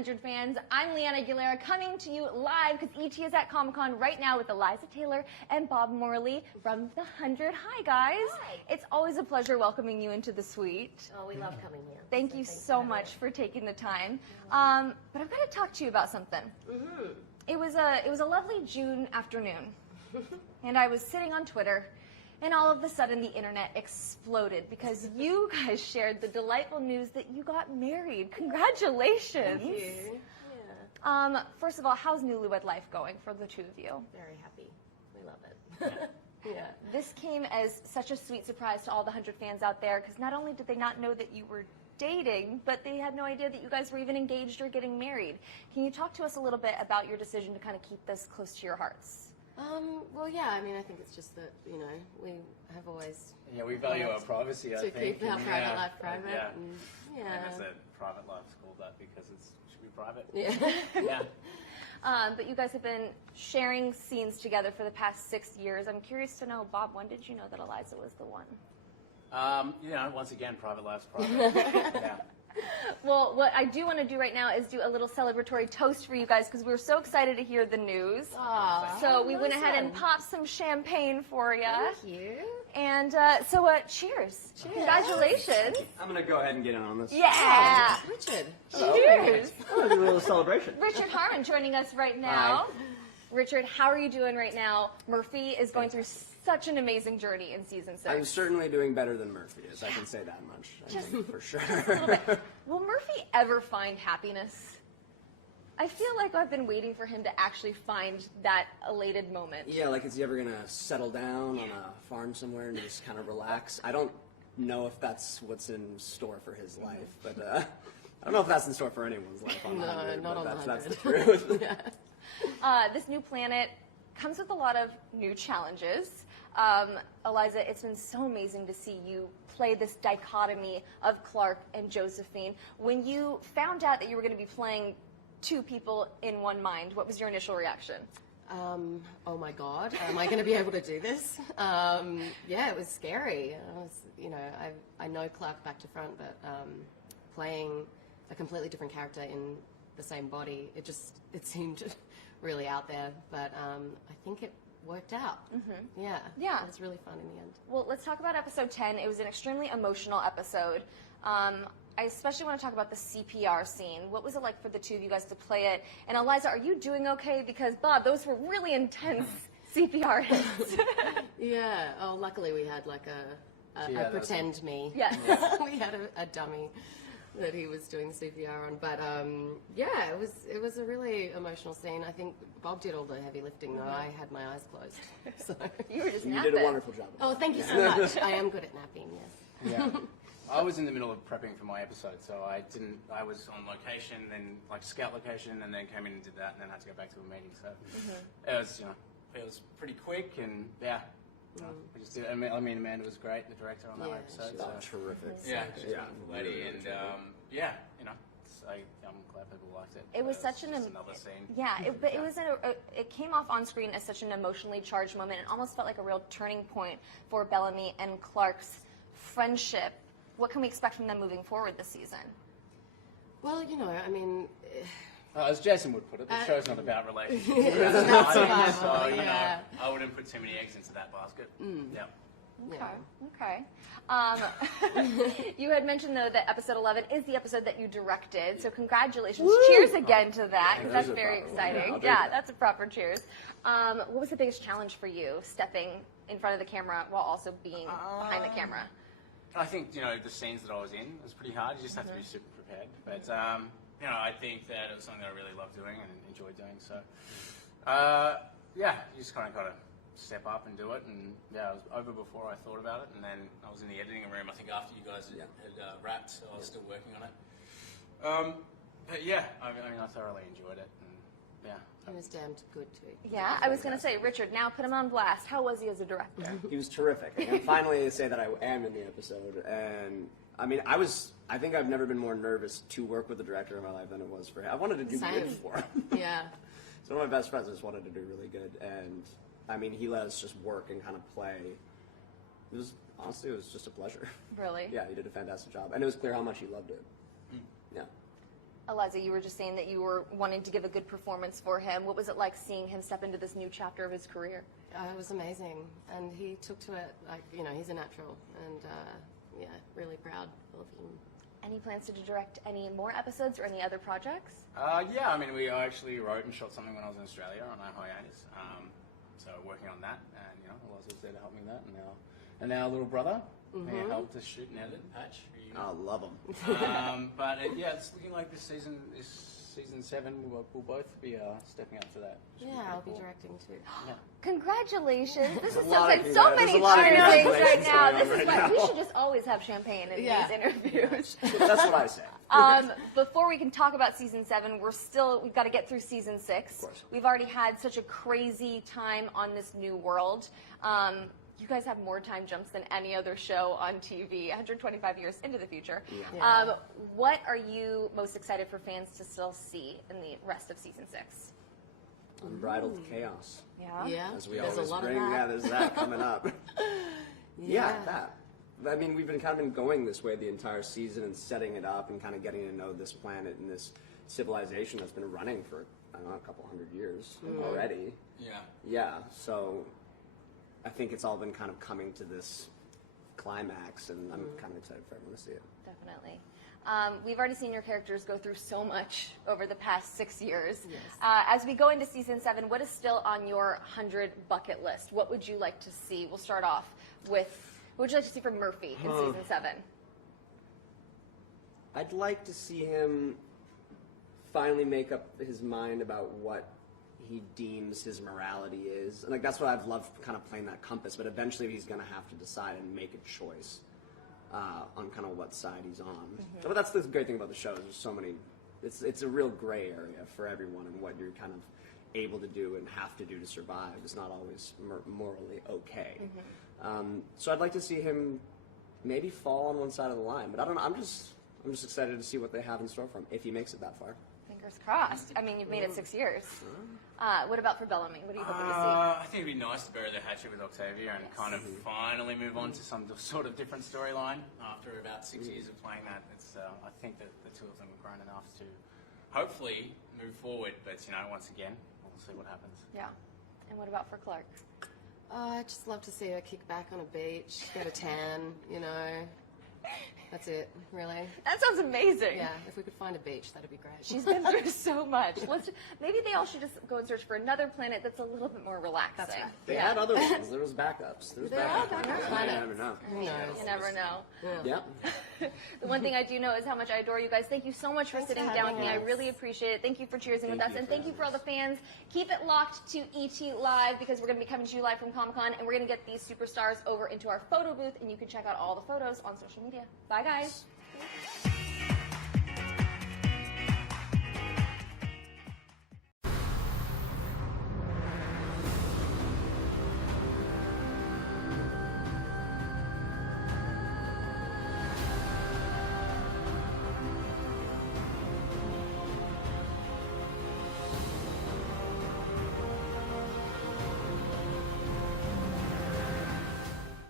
100 fans. I'm Leanna Aguilera coming to you live because ET is at Comic-Con right now with Eliza Taylor and Bob Morley from the 100. Hi, guys. Hi. It's always a pleasure welcoming you into the suite. Oh, we love coming here. Thank you so much for taking the time. But I've got to talk to you about something. It was a lovely June afternoon, and I was sitting on Twitter, and all of a sudden the internet exploded because you guys shared the delightful news that you got married. Congratulations. Thank you. Yeah. First of all, how's newlywed life going for the two of you? Very happy. We love it. Yeah. This came as such a sweet surprise to all the 100 fans out there because not only did they not know that you were dating, but they had no idea that you guys were even engaged or getting married. Can you talk to us a little bit about your decision to kind of keep this close to your hearts? Well, yeah, I mean, I think it's just that, you know, we have always... Yeah, we value our privacy, I think. To keep our private life private. Yeah. And, And it's a private life's called that because it should be private. Yeah. Yeah. But you guys have been sharing scenes together for the past 6 years. I'm curious to know, Bob, when did you know that Eliza was the one? You know, once again, private life's private. Yeah. Well, what I do want to do right now is do a little celebratory toast for you guys because we were so excited to hear the news. Aww, so we went ahead and popped some champagne for you. Thank you. And cheers. Cheers. Congratulations. I'm going to go ahead and get in on this. Yeah. Richard. Cheers. Oh, a little celebration. Richard Harmon joining us right now. Richard, how are you doing right now? Murphy is going through such an amazing journey in season 6. I'm certainly doing better than Murphy is. I can say that much. I think, for sure. A little bit. Will Murphy ever find happiness? I feel like I've been waiting for him to actually find that elated moment. Yeah, like is he ever going to settle down on a farm somewhere and just kind of relax? I don't know if that's what's in store for his life, but I don't know if that's in store for anyone's life on the 100, not but on the that's the 100. truth. This new planet comes with a lot of new challenges. Eliza, it's been so amazing to see you play this dichotomy of Clark and Josephine. When you found out that you were going to be playing two people in one mind, what was your initial reaction? Oh my God, am I going to be able to do this? Yeah, it was scary. I know Clark back to front, but playing a completely different character in the same body, it seemed really out there, but I think it worked out. Yeah. It was really fun in the end. Well, let's talk about episode 10. It was an extremely emotional episode. I especially want to talk about the CPR scene. What was it like for the two of you guys to play it? And Eliza, are you doing okay? Because, Bob, those were really intense CPR hits. Yeah. Oh, luckily we had like a pretend me. Yes. We had a dummy that he was doing CPR on, but yeah, it was a really emotional scene. I think Bob did all the heavy lifting, though. I had my eyes closed. So. You were just You napping. did a wonderful job. Oh, thank you so much. I am good at napping. Yes. Yeah. I was in the middle of prepping for my episode, so I was on location, then like scout location, and then came in and did that, and then had to go back to a meeting. So it was pretty quick, and yeah. We just did. I mean, Amanda was great, the director on that episode. She's terrific. Yeah, she's yeah, a wonderful lady, and I'm glad people liked it. It was such just another scene. Yeah, it came off on screen as such an emotionally charged moment. It almost felt like a real turning point for Bellamy and Clark's friendship. What can we expect from them moving forward this season? Well, I mean. As Jason would put it, the show's not about relationships. It's not survival, so, yeah. I wouldn't put too many eggs into that basket. Yeah. Okay. You had mentioned, though, that episode 11 is the episode that you directed, so congratulations. Woo! Cheers again to that, because that's very exciting. Yeah, that's a proper cheers. What was the biggest challenge for you, stepping in front of the camera while also being behind the camera? I think, the scenes that I was in was pretty hard. You just have to be super prepared. But, I think that it was something that I really loved doing and enjoyed doing. So, you just kind of got to step up and do it. And, it was over before I thought about it. And then I was in the editing room, I think, after you guys had wrapped. So I was still working on it. But, I thoroughly enjoyed it. And, He was damned good, too. Yeah, I was going to say, Richard, now put him on blast. How was he as a director? He was terrific. I can finally say that I am in the episode. And, I mean, I think I've never been more nervous to work with the director in my life than it was for him. I wanted to do good for him. Yeah. So one of my best friends just wanted to do really good. And, I mean, he let us just work and kind of play. Honestly, it was just a pleasure. Really? Yeah, he did a fantastic job. And it was clear how much he loved it. Yeah. Eliza, you were just saying that you were wanting to give a good performance for him. What was it like seeing him step into this new chapter of his career? It was amazing, and he took to it like, you know, he's a natural, and yeah, really proud of him. Any plans to direct any more episodes or any other projects? Yeah, I mean, we actually wrote and shot something when I was in Australia on our hiatus. So working on that, and you know, Eliza was there to help me with that, and our little brother, who helped us shoot and edit. Patch, I love him. But yeah, it's looking like this season 7, we'll both be stepping up to that. Yeah, I'll be directing too. Yeah. Congratulations! This is lot of so many there's a lot of cheering things right congratulations now. going This on is right why we now. should just always have champagne in Yeah. these interviews. That's what I say. Before we can talk about season 7, we've got to get through season 6. Of course. We've already had such a crazy time on this new world. You guys have more time jumps than any other show on TV, 125 years into the future. Yeah. What are you most excited for fans to still see in the rest of season 6? Unbridled chaos. Yeah? Yeah, As we there's always a lot bring, of that. yeah, there's that coming up. Yeah, that. I mean, we've been going this way the entire season and setting it up and kind of getting to know this planet and this civilization that's been running for, I don't know, a couple hundred years already. Yeah. Yeah, so I think it's all been kind of coming to this climax, and I'm kind of excited for everyone to see it. Definitely. We've already seen your characters go through so much over the past 6 years. Yes. As we go into season 7, what is still on your 100 bucket list? What would you like to see? We'll start off with, what would you like to see from Murphy in season 7? I'd like to see him finally make up his mind about what he deems his morality is. And like that's what I've loved, kind of playing that compass, but eventually he's going to have to decide and make a choice on kind of what side he's on. But that's the great thing about the show. There's so many, it's a real gray area for everyone, and what you're kind of able to do and have to do to survive is not always morally okay. So I'd like to see him maybe fall on one side of the line, but I don't know. I'm just excited to see what they have in store for him if he makes it that far. Fingers crossed. I mean, you've made it 6 years. What about for Bellamy? What are you hoping to see? I think it'd be nice to bury the hatchet with Octavia and kind of finally move on to some sort of different storyline after about 6 years of playing that. It's I think that the two of them have grown enough to hopefully move forward. But you know, once again, we'll see what happens. Yeah. And what about for Clark? I'd just love to see her kick back on a beach, get a tan, you know. That's it, really. That sounds amazing. Yeah, if we could find a beach, that'd be great. She's been through so much. Maybe they all should just go and search for another planet that's a little bit more relaxing. That's right. They had other ones. There was backups. There was backups. backups. You never know. Who knows? You never know. Yeah. The one thing I do know is how much I adore you guys. Thank you so much for sitting for down with having me. I us. really appreciate it. Thank you for cheersing with Thank us. you And for thank you for all the fans. Keep it locked to ET Live because we're going to be coming to you live from Comic-Con, and we're going to get these superstars over into our photo booth, and you can check out all the photos on social media. Bye, guys.